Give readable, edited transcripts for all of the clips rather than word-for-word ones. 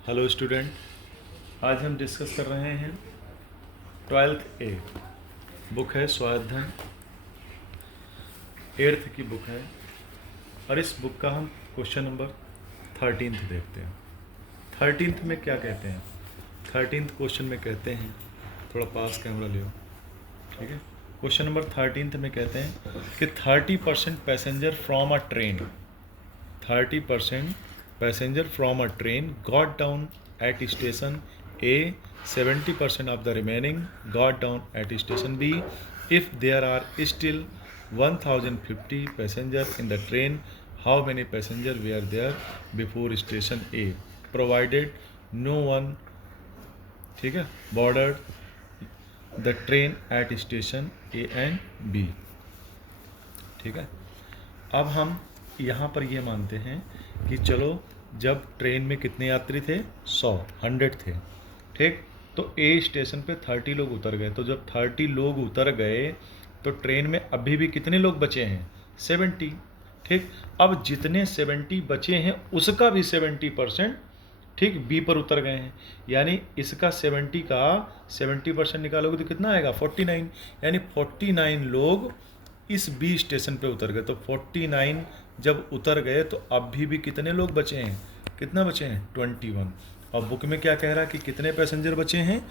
Hello student, आज हम discuss कर रहे हैं 12th ए। बुक है स्वाध्याय, 8th की बुक है और इस बुक का हम क्वेश्चन नंबर 13th देखते हैं। 13th में क्या कहते हैं? 13th क्वेश्चन में कहते हैं, थोड़ा पास कैमरा ले, ठीक है। क्वेश्चन नंबर 13th में कहते हैं कि 30% passenger from a train 30% passenger from a train got down at station A, 70% of the remaining got down at station B. If there are still 1050 passengers in the train, how many passengers were there before station A? Provided no one, ठीक है, boarded the train at station A and B, ठीक है। अब हम यहाँ पर ये मानते हैं कि चलो जब ट्रेन में कितने यात्री थे? 100 थे, ठीक। तो ए स्टेशन पे 30 लोग उतर गए, तो जब 30 लोग उतर गए तो ट्रेन में अभी भी कितने लोग बचे हैं? 70, ठीक। अब जितने 70 बचे हैं उसका भी 70%, ठीक, बी पर उतर गए हैं। यानी इसका 70 का 70% निकालोगे तो कितना आएगा? 49। यानी 49 लोग इस बी स्टेशन पे उतर गए। तो 49 जब उतर गए तो अभी भी कितने लोग बचे हैं? कितना बचे हैं? 21। और बुक में क्या कह रहा है कि कितने पैसेंजर बचे हैं?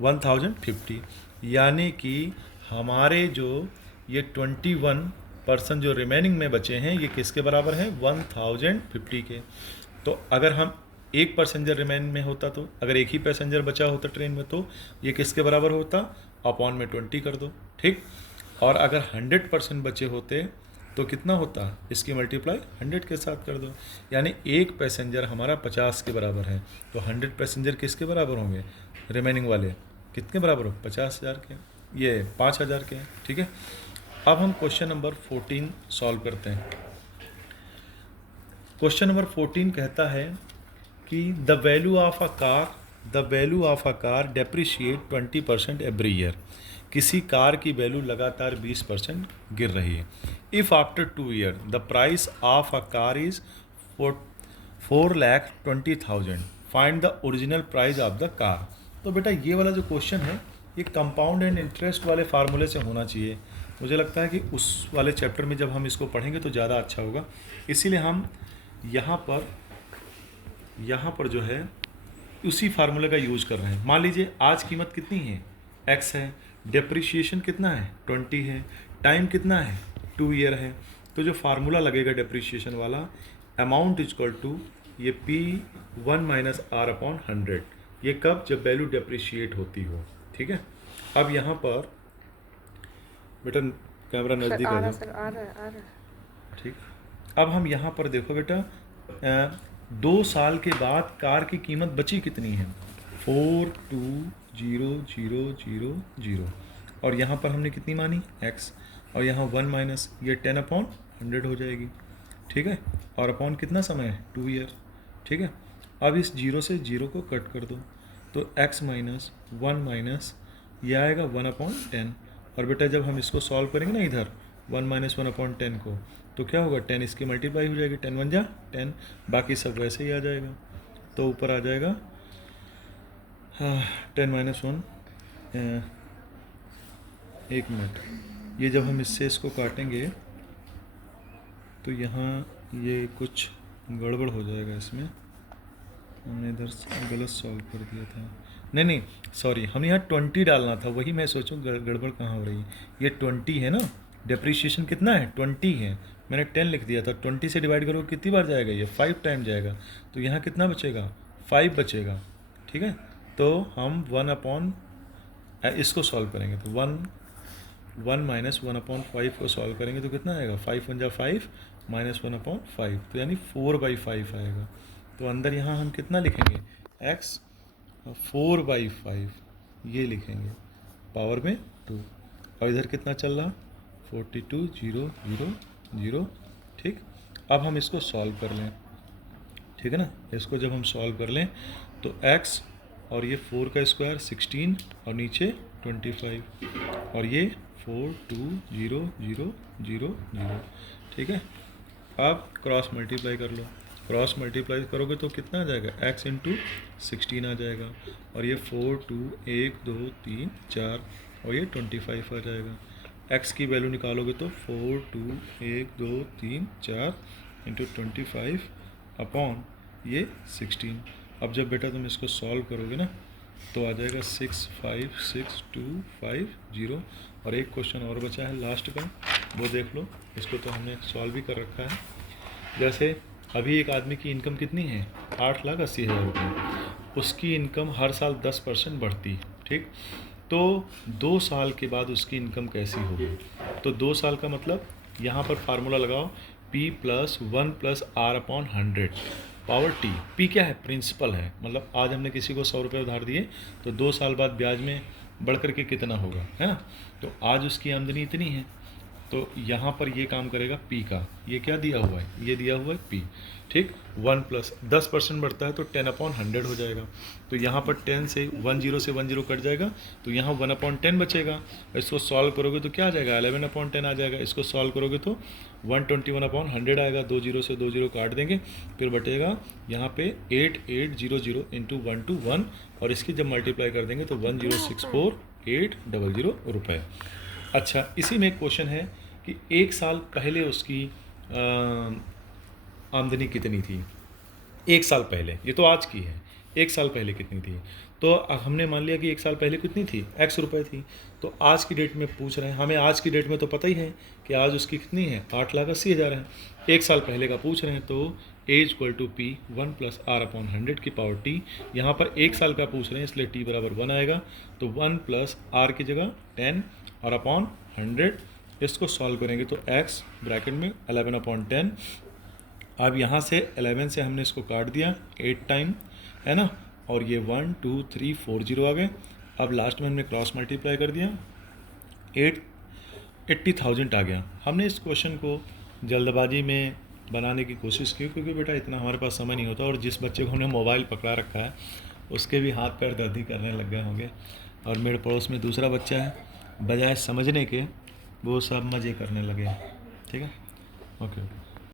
1050। यानी कि हमारे जो ये 21% जो रिमेनिंग में बचे हैं ये किसके बराबर हैं? 1050 के। तो अगर हम एक पैसेंजर रिमेन में होता, तो अगर एक ही पैसेंजर बचा होता ट्रेन में, तो ये किसके बराबर होता? अपॉन में 20 कर दो, ठीक। और अगर 100% बचे होते तो कितना होता? इसकी मल्टीप्लाई 100 के साथ कर दो। यानी एक पैसेंजर हमारा 50 के बराबर है, तो 100 पैसेंजर किसके बराबर होंगे? रिमेनिंग वाले कितने बराबर हो? 50,000 के, ये 5,000 के, ठीक है। अब हम क्वेश्चन नंबर 14 सॉल्व करते हैं। क्वेश्चन नंबर 14 कहता है कि the value of a car depreciate 20% every year. किसी कार की वैल्यू लगातार 20% गिर रही है। If after 2 year the price of a car is 4,20,000, find the original price of the car. तो बेटा ये वाला जो क्वेश्चन है ये कंपाउंड एंड इंटरेस्ट वाले फार्मूले से होना चाहिए। मुझे लगता है कि उस वाले चैप्टर में जब हम इसको पढ़ेंगे तो ज़्यादा अच्छा होगा, इसीलिए हम यहाँ पर जो है उसी फार्मूले का यूज कर रहे हैं। मान लीजिए आज कीमत कितनी है? x है, डेप्रिशिएशन कितना है? 20 है, टाइम कितना है? 2 ईयर है। तो जो फार्मूला लगेगा डेप्रिशिएशन वाला, अमाउंट इज इक्वल टू ये P1 माइनस R अपॉन 100। ये कब? जब वैल्यू डेप्रिशिएट होती हो, ठीक है। अब यहाँ पर बेटा कैमरा नज़दीक आ जाओ, ठीक। अब हम यहाँ पर देखो बेटा, 2 साल के बाद कार की कीमत बची कितनी है? 42,0,0,0 और यहाँ पर हमने कितनी मानी? x, और यहाँ 1 माइनस ये 10 अपॉन 100 हो जाएगी, ठीक है। और अपॉन कितना समय है? 2 ईयर, ठीक है। अब इस 0 से 0 को कट कर दो, तो x माइनस 1 माइनस ये आएगा 1 अपॉन 10। और बेटा जब हम इसको सॉल्व करेंगे ना इधर 1 माइनस 1 अपॉन 10 को, तो क्या होगा? 10 इसकी मल्टीप्लाई हो जाएगी, 10 1 जा 10, बाकी सब वैसे ही आ जाएगा। तो ऊपर आ जाएगा 10 माइनस 1, 1 मिनट। ये जब हम इससे इसको काटेंगे तो यहाँ ये कुछ गड़बड़ हो जाएगा इसमें, हमने इधर गलत सॉल्व कर दिया था। नहीं सॉरी, हम यहाँ 20 डालना था, वही मैं सोचूं गड़बड़ कहाँ हो रही है। ये 20 है ना, डेप्रिशिएशन कितना है? 20 है, मैंने 10 लिख दिया था। 20 से डिवाइड करो कितनी बार जाएगा? ये 5 टाइम जाएगा। तो यहाँ कितना बचेगा? 5 बचेगा, ठीक है। तो हम 1 अपॉन इसको सॉल्व करेंगे तो 1 माइनस 1 अपॉन 5 को सॉल्व करेंगे तो कितना आएगा? 5 1 जा 5 माइनस 1 अपॉन 5, तो यानी 4/5 आएगा। तो अंदर यहाँ हम कितना लिखेंगे? x 4/5 ये लिखेंगे पावर में 2, और इधर कितना चल रहा? 42,000,000, ठीक। अब हम इसको सॉल्व कर लें, ठीक है ना। इसको जब हम सॉल्व कर लें तो x और ये 4 का स्क्वायर 16 और नीचे 25, और ये 42,000,000, ठीक है। अब क्रॉस मल्टीप्लाई कर लो, क्रॉस मल्टीप्लाई करोगे तो कितना आ जाएगा, x इंटू 16 आ जाएगा, और ये 4 2 1 2 3 4 और ये 25 आ जाएगा। x की वैल्यू निकालोगे तो 4 2 1 2 3 4 इंटू 25 अपॉन ये 16। अब जब बेटा तुम इसको सॉल्व करोगे ना तो आ जाएगा 6 5 6 2 5 0। और एक क्वेश्चन और बचा है लास्ट का, वो देख लो, इसको तो हमने सॉल्व भी कर रखा है। जैसे अभी एक आदमी की इनकम कितनी है, 8,80,000 रुपये, उसकी इनकम हर साल 10% बढ़ती है, ठीक। तो 2 साल के बाद उसकी इनकम कैसी होगी, तो 2 साल का मतलब यहाँ पर फार्मूला लगाओ, P + 1 + R/100 power T। P क्या है, प्रिंसिपल है, मतलब आज हमने किसी को 100 रुपये उधार दिए तो 2 साल बाद ब्याज में बढ़ कर के कितना होगा, है ना। तो आज उसकी आमदनी इतनी है, तो यहाँ पर ये काम करेगा P का, ये क्या दिया हुआ है, ये दिया हुआ है P, ठीक। 1 + 10% बढ़ता है तो 10/100 हो जाएगा। तो यहाँ पर 10 से 10 से 10 कट जाएगा, तो यहाँ 1/10 बचेगा। इसको सॉल्व करोगे तो क्या आ जाएगा, 11/10 आ जाएगा। इसको सॉल्व करोगे तो 121/100 आएगा, 2 0 से 2 0 काट देंगे, फिर बटेगा यहाँ पे 8800 इंटू 1 to 1, और इसकी जब मल्टीप्लाई कर देंगे तो 10,64,800 रुपये। अच्छा, इसी में एक क्वेश्चन है कि 1 साल पहले उसकी आमदनी कितनी थी, 1 साल पहले, ये तो आज की है, 1 साल पहले कितनी थी। तो हमने मान लिया कि 1 साल पहले कितनी थी, x रुपये थी। तो आज की डेट में पूछ रहे हैं, हमें आज की डेट में तो पता ही है कि आज उसकी कितनी है, 8,80,000 है। 1 साल पहले का पूछ रहे हैं, तो A = P 1 + R/100 की पावर T। यहाँ पर 1 साल का पूछ रहे हैं इसलिए T = 1 आएगा, तो 1 + R की जगह 10 और अपॉन 100। इसको सॉल्व करेंगे तो x ब्रैकेट में 11/10। अब यहाँ से 11 से हमने इसको काट दिया 8 टाइम, है ना, और ये 1 2 3 4 0 आ गए। अब लास्ट में हमने क्रॉस मल्टीप्लाई कर दिया, 80,000 आ गया। हमने इस क्वेश्चन को जल्दबाजी में बनाने की कोशिश की, क्योंकि बेटा इतना हमारे पास समय नहीं होता, और जिस बच्चे को हमने मोबाइल पकड़ा रखा है उसके भी हाथ पैर दर्दी करने लग गए होंगे। और मेरे पड़ोस में दूसरा बच्चा है, बजाय समझने के वो सब मज़े करने लगे। ठीक है, ओके।